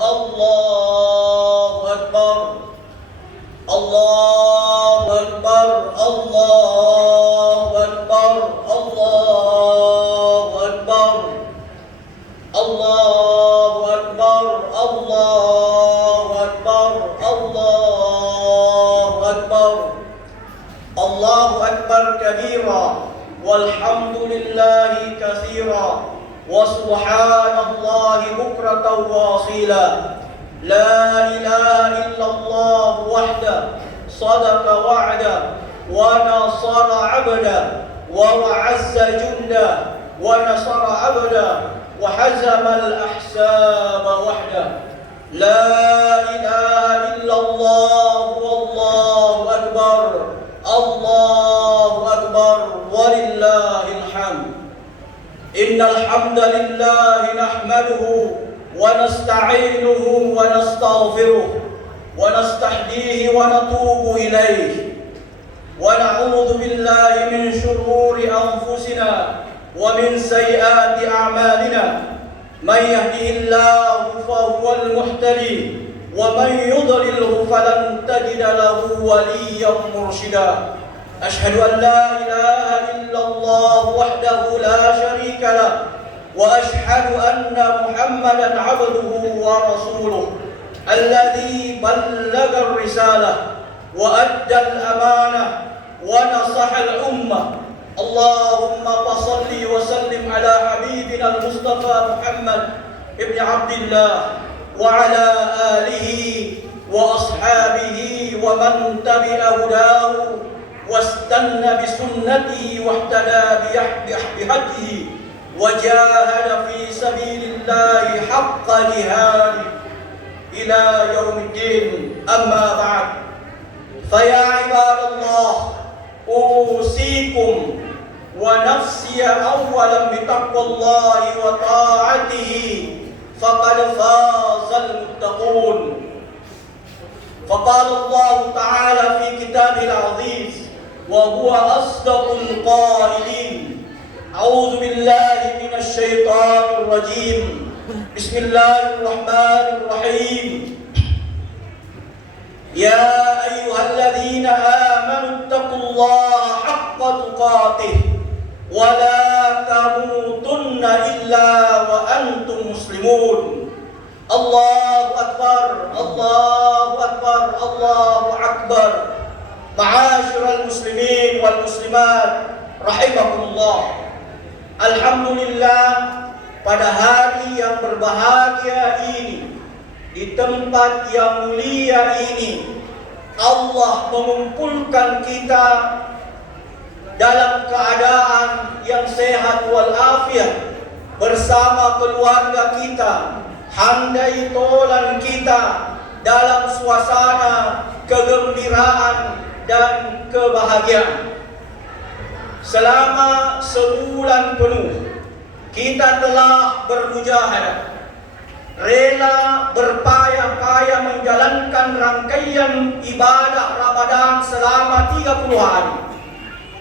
Allahu Akbar, Allahu Akbar, Allahu Akbar, Allahu Akbar, Allahu Akbar, Allahu Akbar, Allahu Akbar, Allahu Akbar kabira, walhamdulillahi katsira, wa subhanallahi bukratan wa asila. La ilaha illallah wahda sadaqa wa'da wa nasara 'abda wa wa'azza junda wa nasara 'abda wa hazama al-ahsaba wahda. La ilaha illallah wallahu akbar, Allahu akbar, walillahil hamd. Innal hamdalillah nahmaduhu wa nasta'inuhu wa nastaghfiruh wa nastahdihi wa natubu ilayh wa na'udzu billahi min shururi anfusina wa min sayyiati a'malina. Man yahdihillahu fahuwal muhtadi wa man yudlilhu falan tajida lahu waliyyan mursyida. Ashhadu an la ilaha illallah wahdahu la syarika lah wa ashhadu anna Muhammadan 'abduhu wa rasuluh alladzi ballagha ar-risalah wa adda al-amanah wa nasaha al-ummah. Allahumma salli wa sallim ala habibina al-Mustafa Muhammad ibn Abdillah wa ala alihi wa ashabihi wa man tabi'a hudahu واستنى بسنته واهتدى بهديه وجاهد في سبيل الله حق جهاده إلى يوم الدين. أما بعد، فيا عباد الله، أوصيكم ونفسي أولا بتقوى الله وطاعته فقد فاز المتقون. فقال الله تعالى في كتابه العزيز وهو أصدق القائلين: أعوذ بالله من الشيطان الرجيم، بسم الله الرحمن الرحيم. يا أيها الذين آمنوا اتقوا الله حق تقاته ولا تموتن إلا وأنتم مسلمون. Allahu Akbar, Allahu Akbar, Allahu Akbar. Ma'asyiral muslimin wal muslimat rahimakumullah. Alhamdulillah, pada hari yang berbahagia ini, di tempat yang mulia ini, Allah mengumpulkan kita dalam keadaan yang sehat walafiat bersama keluarga kita, handai tolan kita dalam suasana kegembiraan dan kebahagiaan. Selama sebulan penuh kita telah bermujahadah, rela berpayah-payah menjalankan rangkaian ibadah Ramadan selama 30 hari.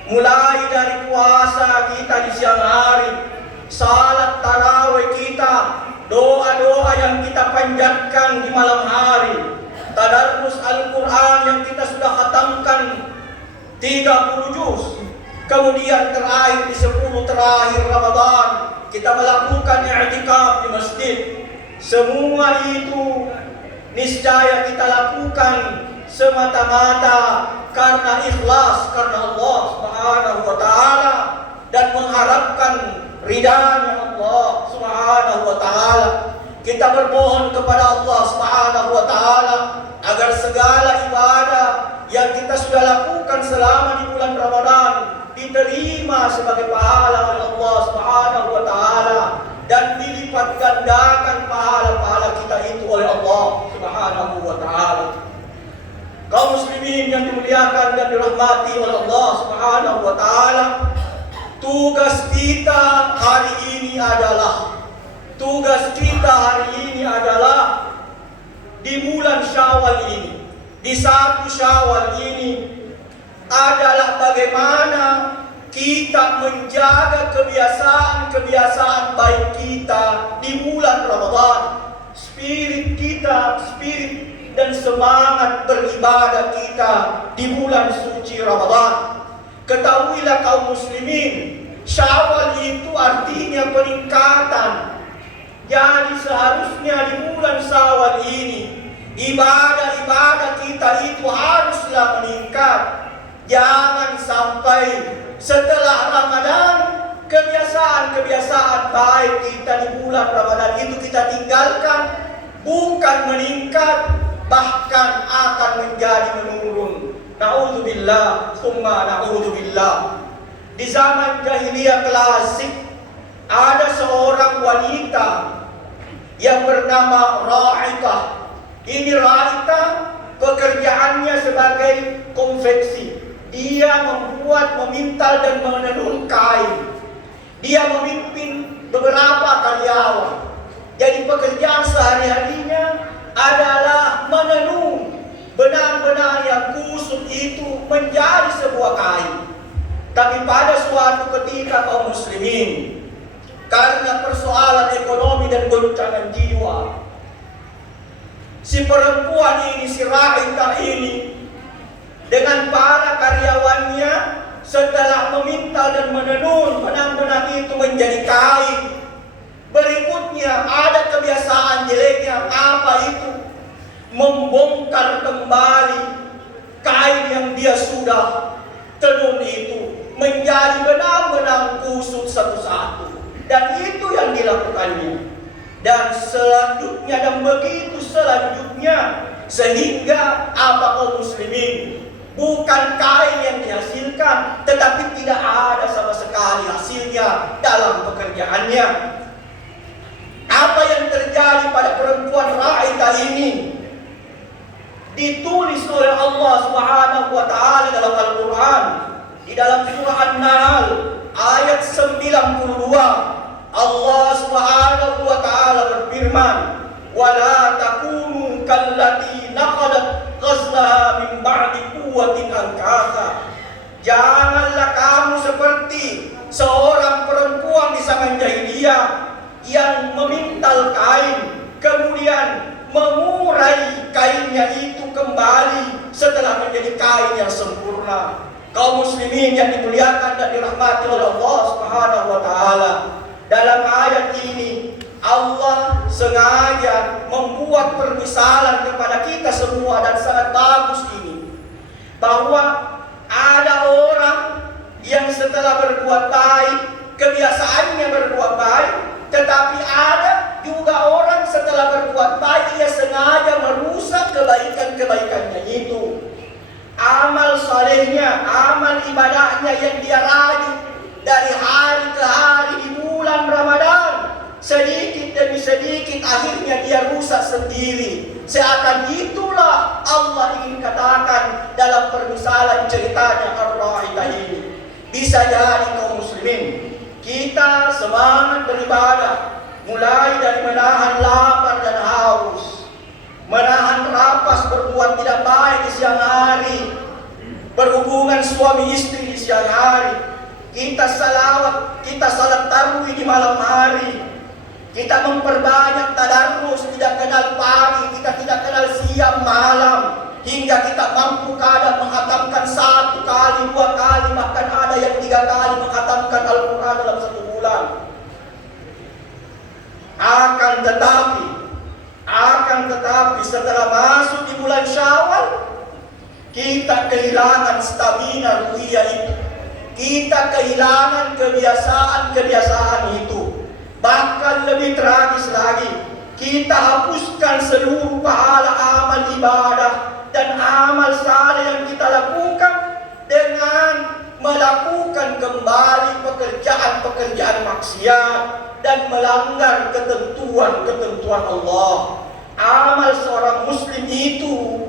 Mulai dari puasa kita di siang hari, salat tarawih kita, doa-doa yang kita panjatkan di malam hari, tadarus Al-Quran yang kita sudah khatamkan 30 juz. Kemudian terakhir di 10 terakhir Ramadan kita melakukan i'tikaf di masjid. Semua itu niscaya kita lakukan semata-mata karena ikhlas, karena Allah Subhanahu wa taala dan mengharapkan ridhanya Allah Subhanahu wa taala. Kita bermohon kepada Allah Subhanahu wa taala agar segala ibadah yang kita sudah lakukan selama di bulan Ramadan diterima sebagai pahala oleh Allah Subhanahu wa taala dan dilipat gandakan pahala-pahala kita itu oleh Allah Subhanahu wa taala. Kaum muslimin yang dimuliakan dan dirahmati oleh Allah Subhanahu wa taala, tugas kita hari ini adalah di bulan Syawal ini, di 1 Syawal ini adalah bagaimana kita menjaga kebiasaan-kebiasaan baik kita di bulan Ramadan. spirit kita, spirit dan semangat beribadah kita di bulan suci Ramadan. Ketahuilah kaum muslimin, Syawal itu artinya peningkatan. Jadi seharusnya di bulan Syawal ini ibadah-ibadah kita itu haruslah meningkat. Jangan sampai setelah Ramadan kebiasaan-kebiasaan baik kita di bulan Ramadan itu kita tinggalkan, bukan meningkat, bahkan akan menjadi menurun. Na'udzubillah, summa na'udzubillah. Di zaman jahiliyah klasik ada seorang wanita yang bernama Ra'itah. Ini Ra'itah pekerjaannya sebagai konveksi. Dia membuat, memintal dan menenun kain. Dia memimpin beberapa karyawan. Jadi pekerjaan sehari-harinya adalah menenun benang-benang yang kusut itu menjadi sebuah kain. Tapi pada suatu ketika kaum muslimin, karena persoalan ekonomi dan goncangan jiwa, si perempuan ini, si Ra'itah ini, dengan para karyawannya setelah memintal dan menenun benang-benang itu menjadi kain. Berikutnya ada kebiasaan jeleknya, apa itu? Membongkar kembali kain yang dia sudah tenun itu menjadi benang-benang kusut satu-satu. Dan itu yang dilakukannya. Dan selanjutnya dan begitu selanjutnya, sehingga apa kaum muslimin, bukan kain yang dihasilkan, tetapi tidak ada sama sekali hasilnya dalam pekerjaannya. Apa yang terjadi pada perempuan Ra'itah ini ditulis oleh Allah Subhanahu wa taala dalam Al-Qur'an, di dalam surah An-Nahl ayat 92. Allah Subhanahu wa taala berfirman, "Wala takunu kallati naqadat ghazlaha min ba'di quwwatin ankatha." Janganlah kamu seperti seorang perempuan di zaman jahiliyah yang memintal kain, kemudian mengurai kainnya itu kembali setelah menjadi kain yang sempurna. Kaum muslimin yang dimuliakan dan dirahmati oleh Allah Subhanahu wa taala, dalam ayat ini Allah sengaja membuat permisalan kepada kita semua dan sangat bagus ini, bahwa ada orang yang setelah berbuat baik, kebiasaannya berbuat baik, tetapi ada juga orang setelah berbuat baik ia sengaja merusak kebaikan-kebaikannya itu. Amal salehnya, amal ibadahnya yang dia rajut dari hari ke hari di bulan Ramadan, sedikit demi sedikit akhirnya dia rusak sendiri. Seakan itulah Allah ingin katakan dalam permisalan ceritanya Ar-Ra'itah ini. Bisa jadi kaum muslimin, kita semangat beribadah, mulai dari menahan lapar dan haus, menahan rapas berbuat tidak baik di siang hari, berhubungan suami istri di siang hari, kita salawat, kita salat tarawih di malam hari, kita memperbanyak tadarus, tidak kenal pagi, kita tidak kenal siang malam, hingga kita mampu kadang menghatamkan 1 kali, 2 kali, bahkan ada yang 3 kali menghatamkan Al-Quran dalam 1 bulan. Akan tetapi setelah masuk di bulan Syawal, kita kehilangan stamina ruhiyah itu. Kita kehilangan kebiasaan-kebiasaan itu. Bahkan lebih tragis lagi, kita hapuskan seluruh pahala amal ibadah dan amal saleh yang kita lakukan dengan melakukan kembali pekerjaan-pekerjaan maksiat dan melanggar ketentuan-ketentuan Allah. Amal seorang muslim itu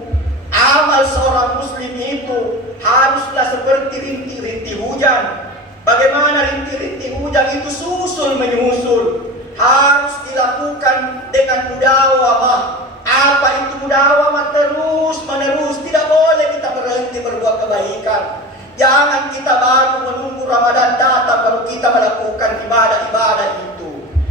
haruslah seperti rintik-rintik hujan. Bagaimana rintik-rintik hujan itu susul menyusul, harus dilakukan dengan mudawamah. Apa itu mudawamah? Terus menerus, tidak boleh kita berhenti berbuat kebaikan. Jangan kita baru menunggu Ramadan datang baru kita melakukan ibadah-ibadah itu.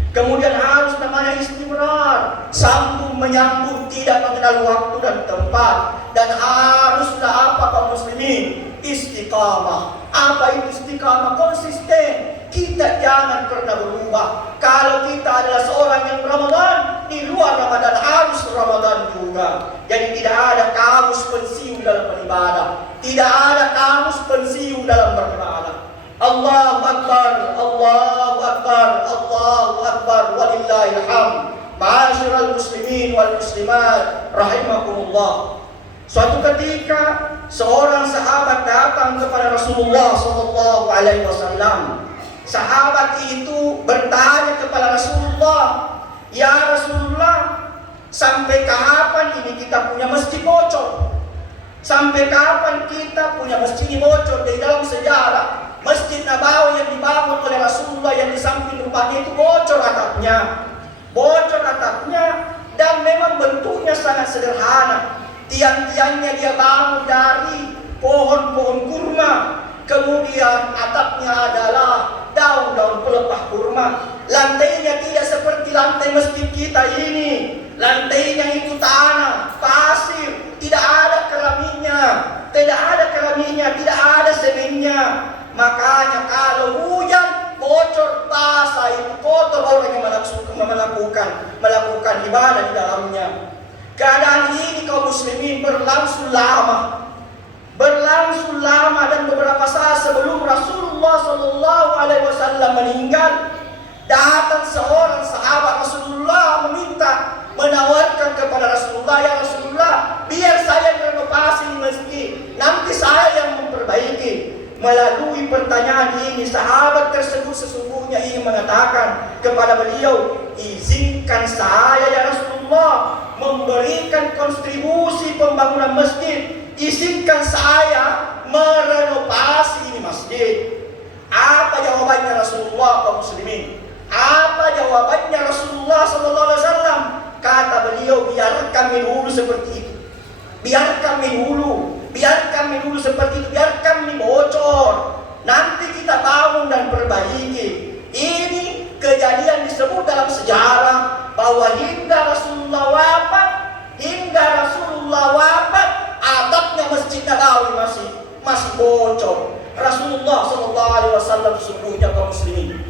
Kemudian harus namanya istimrar, sambung menyambung, tidak mengenal waktu dan tempat. Dan haruslah apa kaum muslimin? Istiqamah. Apa itu istiqamah? Konsisten. Kita jangan pernah berubah. Kalau kita adalah seorang yang Ramadan, di luar Ramadan harus Ramadan juga. Jadi tidak ada kamus pensiun dalam beribadah, tidak ada kamus pensiun dalam beribadah. Allahu Akbar, Allahu Akbar, Allahu Akbar, walillahil hamd. Ma'asyiral muslimin wal muslimat rahimakumullah. Suatu ketika seorang sahabat datang kepada Rasulullah sallallahu alaihi wasallam. Sahabat itu bertanya kepada Rasulullah, "Ya Rasulullah, sampai kapan ini kita punya masjid bocor? Sampai kapan kita punya masjid bocor?" Di dalam sejarah, Masjid Nabawi yang dibangun oleh Rasulullah yang di samping rumahnya itu bocor atapnya. Bocor atapnya, dan memang bentuknya sangat sederhana. Tiang-tiangnya dia bangun dari pohon-pohon kurma. Kemudian atapnya adalah daun-daun pelepah kurma. Lantainya tidak seperti lantai masjid kita ini. Lantainya itu tanah, pasir, tidak ada keramiknya, tidak ada semennya. Makanya kalau hujan bocor, basah, itu kotor orang yang melakukan ibadah di dalamnya. Keadaan ini kaum muslimin berlangsung lama. Dan beberapa saat sebelum Rasulullah sallallahu alaihi wasallam meninggal, datang seorang sahabat Rasulullah menawarkan kepada Rasulullah, "Ya Rasulullah, biar saya renovasi masjid, nanti saya yang memperbaiki." Melalui pertanyaan ini, sahabat tersebut sesungguhnya ingin mengatakan kepada beliau, "Izinkan saya ya Rasulullah memberikan kontribusi pembangunan masjid. Izinkan saya merenovasi ini masjid." Apa jawabannya Rasulullah kaum muslimin? Apa jawabannya Rasulullah sallallahu alaihi wasallam? Kata beliau, "Biarkan kami dulu seperti itu. Biarkan kami dulu seperti itu. Biarkan kami bocor. Nanti kita bangun dan perbaiki." Ini kejadian disebut dalam sejarah bahwa hingga Rasulullah wafat, atapnya Masjid Nabawi masih bocor. Rasulullah sallallahu alaihi wasallam sesungguhnya kaum muslimin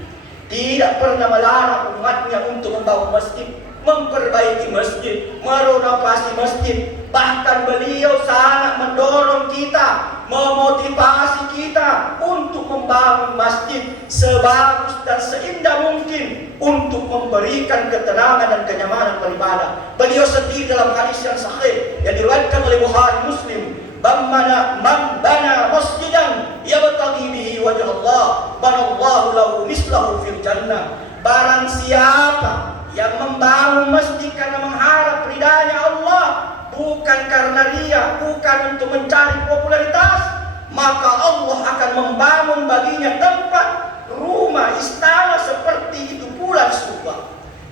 tidak pernah melarang umatnya untuk membangun masjid, memperbaiki masjid, merenovasi masjid. Bahkan beliau sangat mendorong kita, memotivasi kita untuk membangun masjid sebagus dan seindah mungkin untuk memberikan ketenangan dan kenyamanan beribadah. Beliau sendiri dalam hadis yang sahih yang diriwayatkan oleh Bukhari Muslim, "Man bana masjidan yabtaghi bihi wajh Allah, banallahu lahu mislahu fil jannah." Barang siapa yang membangun masjid karena mengharap ridhanya Allah, bukan karena ria, bukan untuk mencari popularitas, maka Allah akan membangun baginya tempat, rumah, istana seperti itu pula di surga.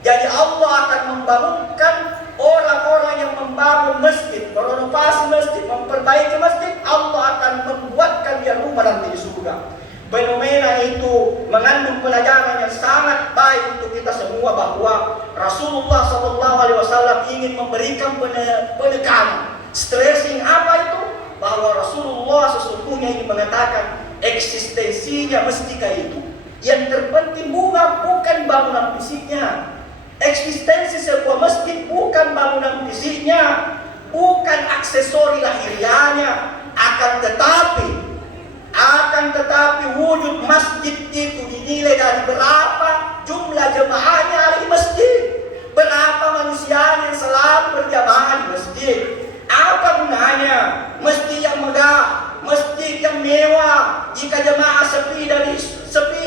Jadi Allah akan membangunkan orang-orang yang membangun masjid, merenovasi masjid, memperbaiki masjid. Allah akan membuatkan dia rumah nanti di surga. Fenomena itu mengandung pelajaran yang sangat baik untuk kita semua, bahwa Rasulullah SAW ingin memberikan penekanan, stressing apa itu? Bahwa Rasulullah sesungguhnya ingin mengatakan eksistensinya masjid itu. Yang terpenting bukan bangunan fisiknya. Eksistensi sebuah masjid bukan bangunan fisiknya, bukan aksesori lahiriahnya, akan tetapi wujud masjid itu dinilai dari berapa jumlah jemaahnya di masjid, berapa manusia yang selalu berjamaah di masjid. Apa gunanya masjid yang megah, masjid yang mewah, jika jemaah sepi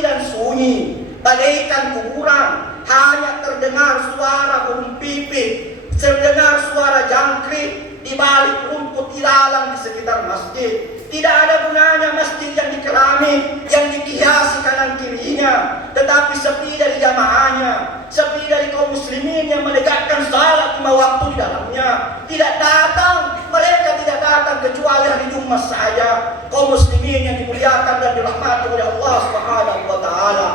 dan sunyi, bagaikan kuburan, hanya terdengar suara burung pipit, terdengar suara jangkrik di balik rumput ilalang di sekitar masjid. Tidak ada gunanya masjid yang dikerami, yang dihiasi kanan kirinya, tetapi sepi dari jamaahnya, sepi dari kaum muslimin yang menegakkan salat 5 waktu di dalamnya. Mereka tidak datang kecuali hari Jumat saja. Kaum muslimin yang dimuliakan dan dirahmati oleh Allah Subhanahu wa taala.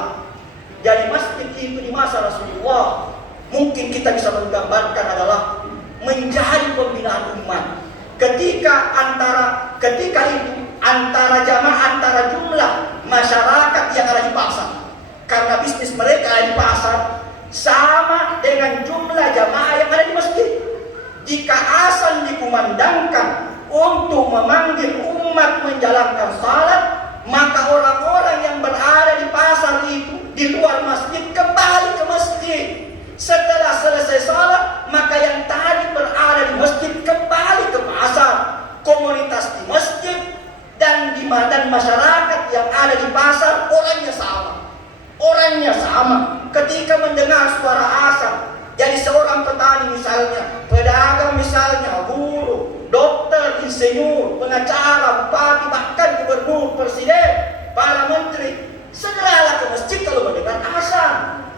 Jadi masjid itu di masa Rasulullah mungkin kita bisa menggambarkan adalah menjadi pembinaan umat. Ketika itu antara jamaah, antara jumlah masyarakat yang ada di pasar, karena bisnis mereka ada di pasar, sama dengan jumlah jamaah yang ada di masjid. Jika azan dikumandangkan untuk memanggil umat menjalankan salat, maka orang-orang yang berada di pasar itu di luar masjid kembali ke masjid. Setelah selesai salat, maka yang tadi berada di masjid kembali ke pasar. Komunitas di masjid dan masyarakat yang ada di pasar orangnya sama. Ketika mendengar suara azan, jadi seorang petani misalnya, pedagang misalnya, buruh, dokter, insinyur, pengacara, bupati, bahkan gubernur, presiden, para menteri, segeralah ke masjid kalau mendengar azan.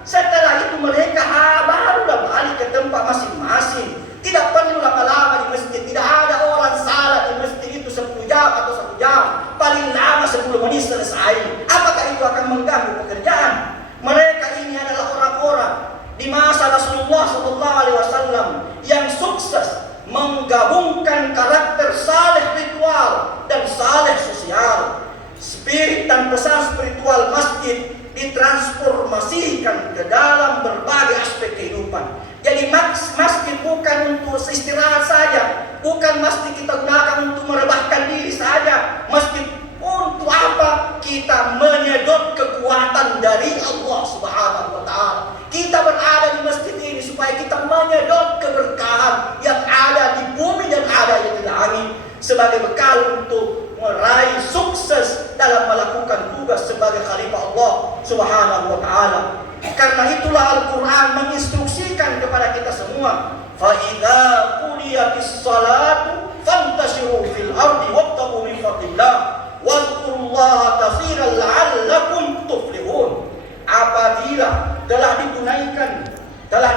Setelah itu mereka barulah balik ke tempat masing-masing. Tidak perlu lama-lama di masjid. Tidak ada orang salat di masjid itu 10 jam atau 1 jam. Paling lama 10 menit selesai. Apakah itu akan mengganggu pekerjaan? Mereka ini adalah orang-orang di masa Rasulullah SAW yang sukses menggabungkan karakter saleh ritual dan saleh sosial. Spirit dan pesan spiritual masjid ditransformasikan ke dalam berbagai aspek kehidupan. Jadi masjid bukan untuk istirahat saja, bukan masjid kita gunakan untuk merebahkan diri saja. Masjid untuk apa? Kita menyedot kekuatan dari Allah Subhanahu wa taala. Kita berada di masjid ini supaya kita menyedot keberkahan yang ada di bumi dan ada di langit sebagai bekal untuk meraih sukses dalam melakukan tugas sebagai khalifah Allah Subhanahu wa taala. Karena itulah Al-Qur'an menginstruksikan kepada kita semua, fa idza qudiyatis salatu fantashiru fil ardi wabtaghu min fadlillah wadhkurullaha katsiran la'allakum tuflihun. Apabila telah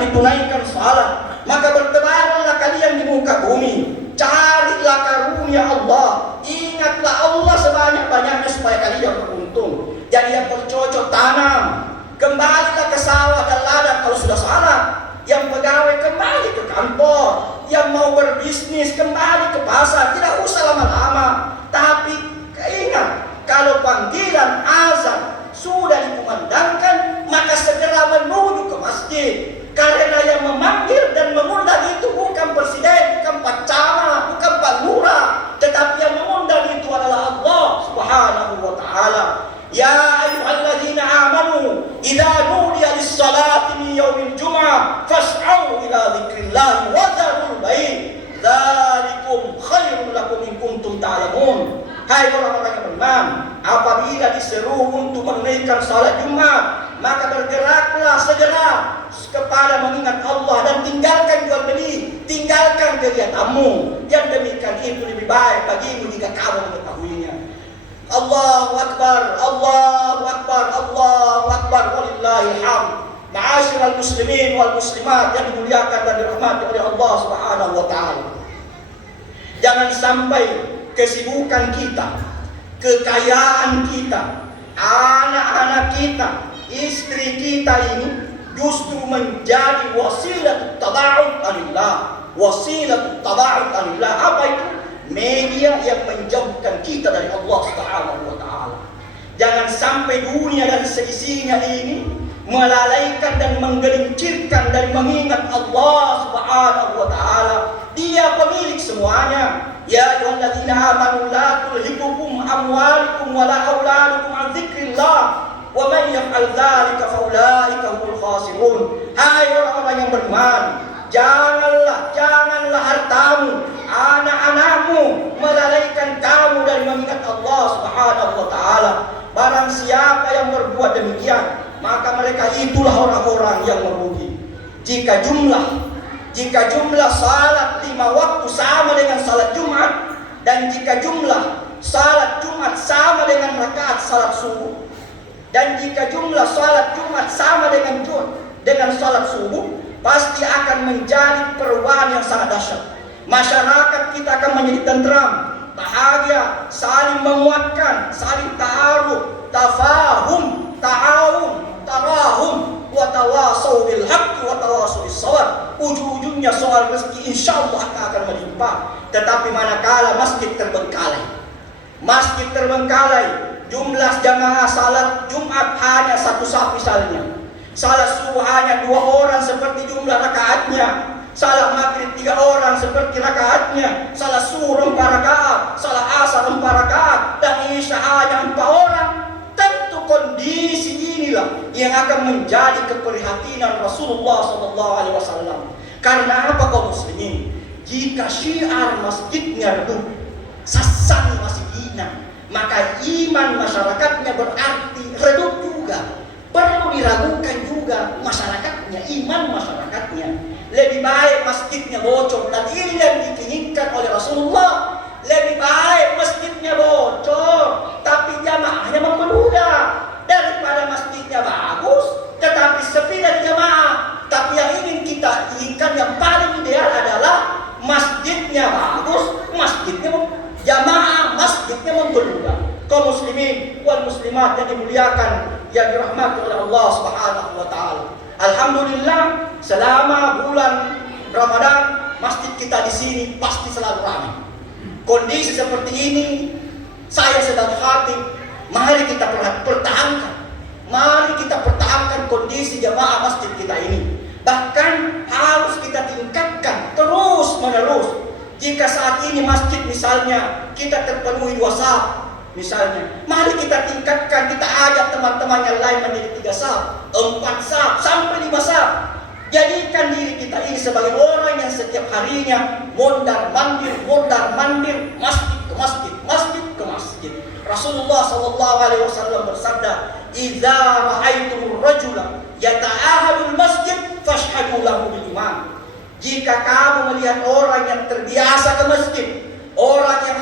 ditunaikan salat, maka bertebaranlah kalian di muka bumi, carilah karunia Allah, ingatlah Allah sebanyak-banyaknya supaya kalian beruntung. Jadi yang bercocok tanam, kembalilah ke sawah dan ladang kalau sudah salat. Yang pegawai kembali ke kantor, yang mau berbisnis kembali ke pasar. Tidak usah lama-lama, tapi ingat, kalau panggilan azan sudah dikumandangkan, maka segera menuju ke masjid. Karena yang memanggil dan mengundang itu bukan presiden, bukan Pak Camat, bukan Pak Lurah, tetapi yang mengundang itu adalah Allah Subhanahu wa taala. Ya ayyuhalladzina amanu idza nudiya lis-salati min yaumil jumu'ah fas'au ila dzikrillah wa dzarul bait. Dzalikum khairul lakum in kuntum ta'lamun. Hai orang-orang yang beriman, apabila diseru untuk menunaikan salat Jumat, maka bergeraklah segera kepada mengingat Allah dan tinggalkan jual beli, tinggalkan kegiatanmu. Yang demikian itu lebih baik bagimu jika kamu mengetahuinya. Allahu Akbar, Allahu Akbar, Allahu Akbar, walillahil hamd. Ma'asyiral muslimin wal muslimat yang dimuliakan dan dirahmati oleh Allah Subhanahu wa taala. Jangan sampai kesibukan kita, kekayaan kita, anak-anak kita, istri kita ini justru menjadi wasilah taba'ud anillah. Wasilah taba'ud anillah. Apa itu? Media yang menjauhkan kita dari Allah Subhanahu wa taala. Jangan sampai dunia dan seisinya ini melalaikan dan menggelincirkan dari mengingat Allah Subhanahu wa taala. Dia pemilik semuanya. Ya ayyuhalladzina amanu la tulhikum amwalukum wala auladukum an dzikrillah wa man yaf'al dzalika fa ulaika humul khasirun. Hai orang-orang yang beriman, janganlah hartamu, anak-anakmu melalaikan kamu dari mengingat Allah Subhanahu wa taala. Barang siapa yang berbuat demikian, maka mereka itulah orang-orang yang merugi. Jika jumlah salat 5 waktu sama dengan salat Jumat, dan jika jumlah salat Jumat sama dengan rakaat salat subuh, dan jika jumlah salat Jumat sama dengan salat subuh, pasti akan menjadi perubahan yang sangat dahsyat. Masyarakat kita akan menjadi tentram, bahagia, saling menguatkan, saling ta'aruf, tafahum, ta'awun, tarahum, wa tawasau bil haqqi wa tawasau bis shawab. Ujung-ujungnya soal rezeki insyaallah akan melimpah. Tetapi manakala masjid terbengkalai, jumlah jamaah salat Jumat hanya satu saf misalnya, salat subuh hanya 2 orang seperti jumlah rakaatnya, salat maghrib 3 orang seperti rakaatnya, salat zuhur 4 rakaat, salat asar 4 rakaat, dan isya hanya 4 orang. Tentu kondisi inilah yang akan menjadi keprihatinan Rasulullah SAW. Karena apa kaum muslimin? Jika syiar masjidnya redup, sasan masih hina, maka iman masyarakatnya berarti redup juga. Perlu diragukan juga masyarakatnya, iman masyarakatnya. Lebih baik masjidnya bocor, dan ini yang diinginkan oleh Rasulullah. Lebih baik masjidnya bocor, tapi jamaahnya membeludak, daripada masjidnya bagus, tetapi sepi dari jamaah. Tapi yang ingin kita inginkan, yang paling ideal adalah masjidnya bagus, masjidnya jamaah, masjidnya membeludak. Kaum muslimin wal muslimat yang dimuliakan, yang dirahmati oleh Allah Subhanahu wa taala. Alhamdulillah, selama bulan Ramadan masjid kita di sini pasti selalu ramai. Kondisi seperti ini saya sedang khatib, mari kita pertahankan. Mari kita pertahankan kondisi jamaah masjid kita ini. Bahkan harus kita tingkatkan terus menerus. Jika saat ini masjid misalnya kita terpenuhi 2 saf misalnya, mari kita tingkatkan, kita ajak teman-teman yang lain menjadi 3 saf, 4 saf, sampai 5 saf. Jadikan diri kita ini sebagai orang yang setiap harinya mondar-mandir, masjid ke masjid, masjid ke masjid. Rasulullah SAW bersabda, "Idza ra'aitumur rajula yata'ahadul masjid fashhadu lahu bil iman." Jika kamu melihat orang yang terbiasa ke masjid, orang yang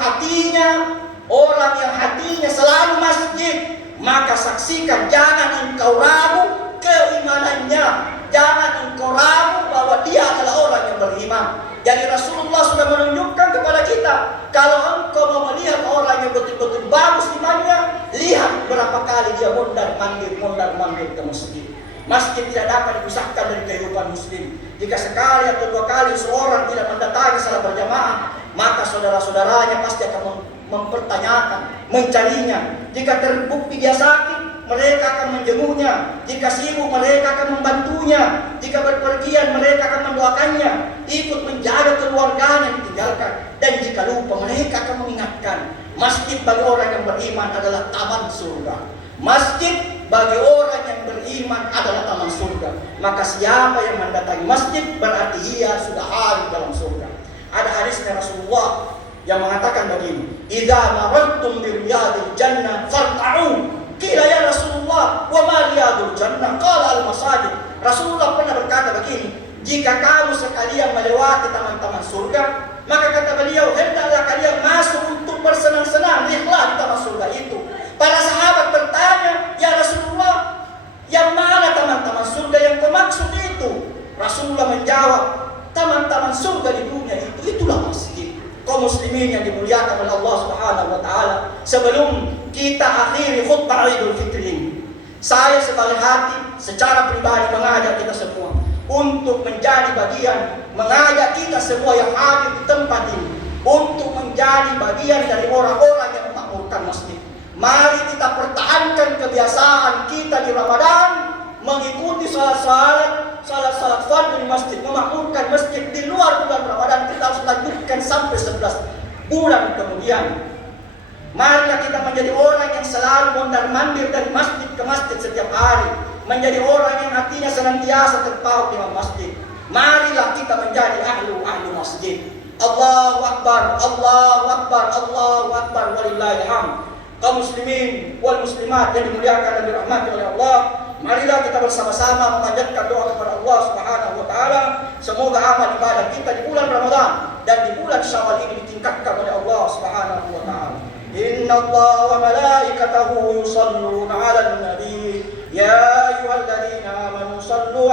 hatinya selalu masjid, maka saksikan, jangan engkau ragu keimanannya, jangan engkau ragu bahwa dia adalah orang yang beriman. Jadi Rasulullah sudah menunjukkan kepada kita, kalau engkau mau melihat orang yang betul-betul bagus imannya, lihat berapa kali dia mondar-mandir ke masjid. Masjid tidak dapat dipisahkan dari kehidupan muslim. Jika sekali atau 2 kali seorang tidak mendatangi salat berjamaah, maka saudara-saudaranya pasti akan mempertanyakan, mencarinya. Jika terbukti dia sakit, mereka akan menjenguknya. Jika sibuk, mereka akan membantunya. Jika berpergian, mereka akan mendoakannya, ikut menjaga keluarganya yang ditinggalkan. Dan jika lupa, mereka akan mengingatkan. Masjid bagi orang yang beriman adalah taman surga. Masjid bagi orang yang beriman adalah taman surga. Maka siapa yang mendatangi masjid berarti ia sudah ada dalam surga. Ada hadisnya Rasulullah yang mengatakan begini, "Idza marartum bi riyadil jannah farta'u." Qila ya Rasulullah, "Wa ma riyadul jannah?" Qala al-masajid. Rasulullah pernah berkata begini, jika kamu sekalian melewati taman-taman surga, maka kata beliau, hendaklah kalian masuk untuk bersenang-senang, lihatlah di taman surga itu. Para sahabat bertanya, "Ya Rasulullah, yang mana taman-taman surga yang kau maksud itu?" Rasulullah menjawab, taman-taman surga di dunia itulah masjid. Kaum muslimin yang dimuliakan oleh Allah Subhanahu wa taala, sebelum kita akhiri khutbah Idul Fitri ini, saya sebagai hati secara pribadi mengajak kita semua untuk menjadi bagian, mengajak kita semua yang hadir di tempat ini untuk menjadi bagian dari orang-orang yang memakmurkan masjid. Mari kita pertahankan kebiasaan kita di Ramadan, mengikuti salat fardu di masjid, memakmurkan masjid. Di luar bulan Ramadan kita harus lanjutkan sampai 11 bulan kemudian. Marilah kita menjadi orang yang selalu mondar-mandir dari masjid ke masjid setiap hari, menjadi orang yang hatinya senantiasa terpaut dengan masjid. Marilah kita menjadi ahlu masjid. Allahu Akbar, Allahu Akbar, Allahu Akbar, walillahil hamd. Kaum muslimin wal muslimat yang dimuliakan dan dirahmati oleh Allah, marilah kita bersama-sama memanjatkan doa kepada Allah Subhanahu wa taala. Semoga amal ibadah kita di bulan Ramadan dan di bulan Syawal ini ditingkatkan oleh Allah Subhanahu wa taala. Innallaha wa malaikatahu yusholluna 'alan nabi ya ayyuhalladzina amanu shallu